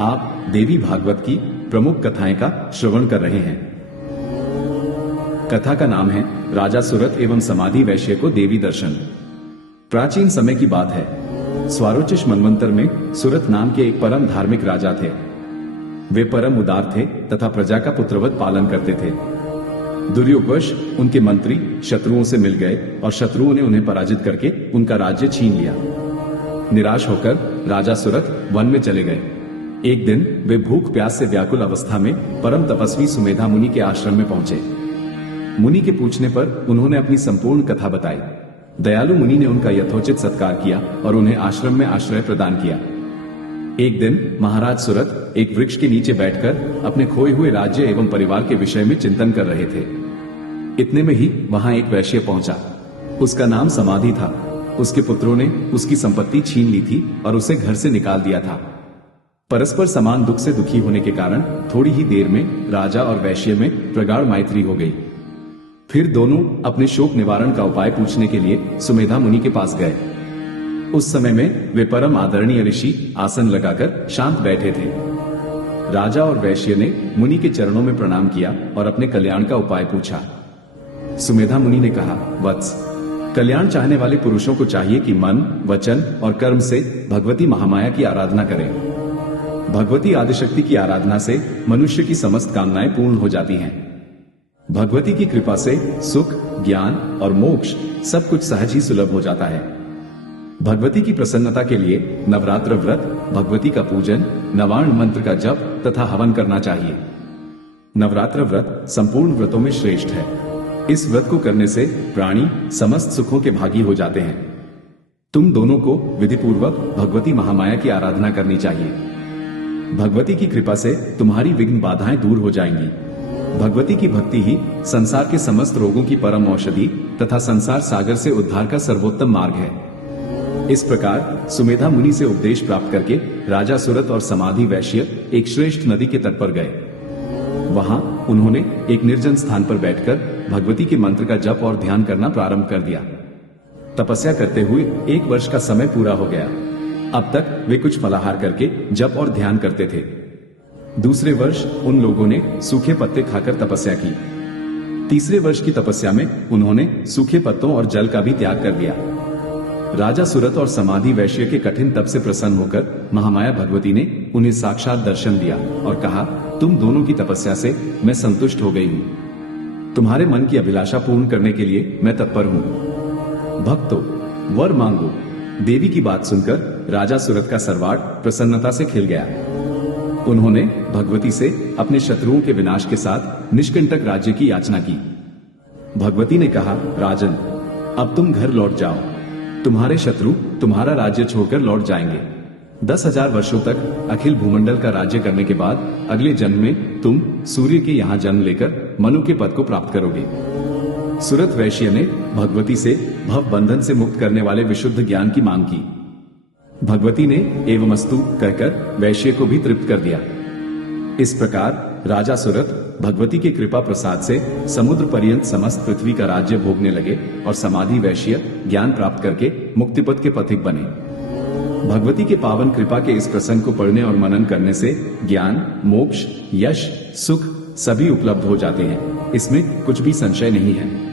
आप देवी भागवत की प्रमुख कथाएं का श्रवण कर रहे हैं। कथा का नाम है राजा सुरथ एवं समाधि वैश्य को देवी दर्शन। प्राचीन समय की बात है। स्वारोचिष मनवंतर में सुरथ नाम के एक परम धार्मिक राजा थे। वे परम उदार थे तथा प्रजा का पुत्रवत पालन करते थे। दुर्योगवश उनके मंत्री शत्रुओं से मिल गए और शत्रुओं ने उन्हें पराजित करके उनका राज्य छीन लिया। निराश होकर राजा सुरथ वन में चले गए। एक दिन वे भूख प्यास से व्याकुल अवस्था में परम तपस्वी सुमेधा मुनि के आश्रम में पहुंचे। मुनि के पूछने पर उन्होंने अपनी संपूर्ण कथा बताई। दयालु मुनि ने उनका यथोचित सत्कार किया और उन्हें आश्रम में आश्रय प्रदान किया। एक दिन महाराज सुरथ एक वृक्ष के नीचे बैठकर अपने खोए हुए राज्य एवं परिवार के विषय में चिंतन कर रहे थे। इतने में ही वहां एक वैश्य पहुंचा। उसका नाम समाधि था। उसके पुत्रों ने उसकी संपत्ति छीन ली थी और उसे घर से निकाल दिया था। परस्पर समान दुख से दुखी होने के कारण थोड़ी ही देर में राजा और वैश्य में प्रगाढ़ मैत्री हो गई। फिर दोनों अपने शोक निवारण का उपाय पूछने के लिए सुमेधा मुनि के पास गए। उस समय में वे परम आदरणीय ऋषि आसन लगाकर शांत बैठे थे। राजा और वैश्य ने मुनि के चरणों में प्रणाम किया और अपने कल्याण का उपाय पूछा। सुमेधा मुनि ने कहा, वत्स, कल्याण चाहने वाले पुरुषों को चाहिए कि मन, वचन और कर्म से भगवती महामाया की आराधना करें। भगवती आदिशक्ति की आराधना से मनुष्य की समस्त कामनाएं पूर्ण हो जाती हैं। भगवती की कृपा से सुख, ज्ञान और मोक्ष सब कुछ सहज ही सुलभ हो जाता है। भगवती की प्रसन्नता के लिए नवरात्र व्रत, भगवती का पूजन, नवार्ण मंत्र का जप तथा हवन करना चाहिए। नवरात्र व्रत संपूर्ण व्रतों में श्रेष्ठ है। इस व्रत को करने से प्राणी समस्त सुखों के भागी हो जाते हैं। तुम दोनों को विधिपूर्वक भगवती महामाया की आराधना करनी चाहिए। भगवती की कृपा से तुम्हारी विघ्न बाधाएं दूर हो जाएंगी। भगवती की भक्ति ही संसार के समस्त रोगों की परम औषधि तथा संसार सागर से उद्धार का सर्वोत्तम मार्ग है। इस प्रकार सुमेधा मुनि से उपदेश प्राप्त करके राजा सुरथ और समाधि वैश्य एक श्रेष्ठ नदी के तट पर गए। वहां उन्होंने एक निर्जन स्थान पर बैठकर भगवती के मंत्र का जप और ध्यान करना प्रारंभ कर दिया। तपस्या करते हुए 1 वर्ष का समय पूरा हो गया। अब तक वे कुछ फलाहार करके जप और ध्यान करते थे। दूसरे वर्ष उन लोगों ने सूखे पत्ते खाकर तपस्या की। तीसरे वर्ष की तपस्या में उन्होंने सूखे पत्तों और जल का भी त्याग कर दिया। राजा सुरथ और समाधि वैश्य के कठिन तप से प्रसन्न होकर महामाया भगवती ने उन्हें साक्षात दर्शन दिया और कहा, तुम दोनों की तपस्या से मैं संतुष्ट हो गई हूं। तुम्हारे मन की अभिलाषा पूर्ण करने के लिए मैं तत्पर हूं। भक्तों, वर मांगो। देवी की बात सुनकर राजा सुरथ का सरवाट प्रसन्नता से खिल गया। उन्होंने भगवती से अपने शत्रुओं के विनाश के साथ निष्कंटक राज्य की याचना की। भगवती ने कहा, राजन, अब तुम घर लौट जाओ। तुम्हारे शत्रु तुम्हारा राज्य छोड़कर लौट जाएंगे। 10,000 वर्षों तक अखिल भूमंडल का राज्य करने के बाद अगले जन्म में तुम सूर्य के यहाँ जन्म लेकर मनु के पद को प्राप्त करोगे। सुरथ वैश्य ने भगवती से भव बंधन से मुक्त करने वाले विशुद्ध ज्ञान की मांग की। भगवती ने एवमस्तु कहकर वैश्य को भी तृप्त कर दिया। इस प्रकार राजा सुरथ भगवती के कृपा प्रसाद से समुद्र पर्यंत समस्त पृथ्वी का राज्य भोगने लगे और समाधि वैश्य ज्ञान प्राप्त करके मुक्तिपथ के पथिक बने। भगवती के पावन कृपा के इस प्रसंग को पढ़ने और मनन करने से ज्ञान, मोक्ष, यश, सुख सभी उपलब्ध हो जाते हैं। इसमें कुछ भी संशय नहीं है।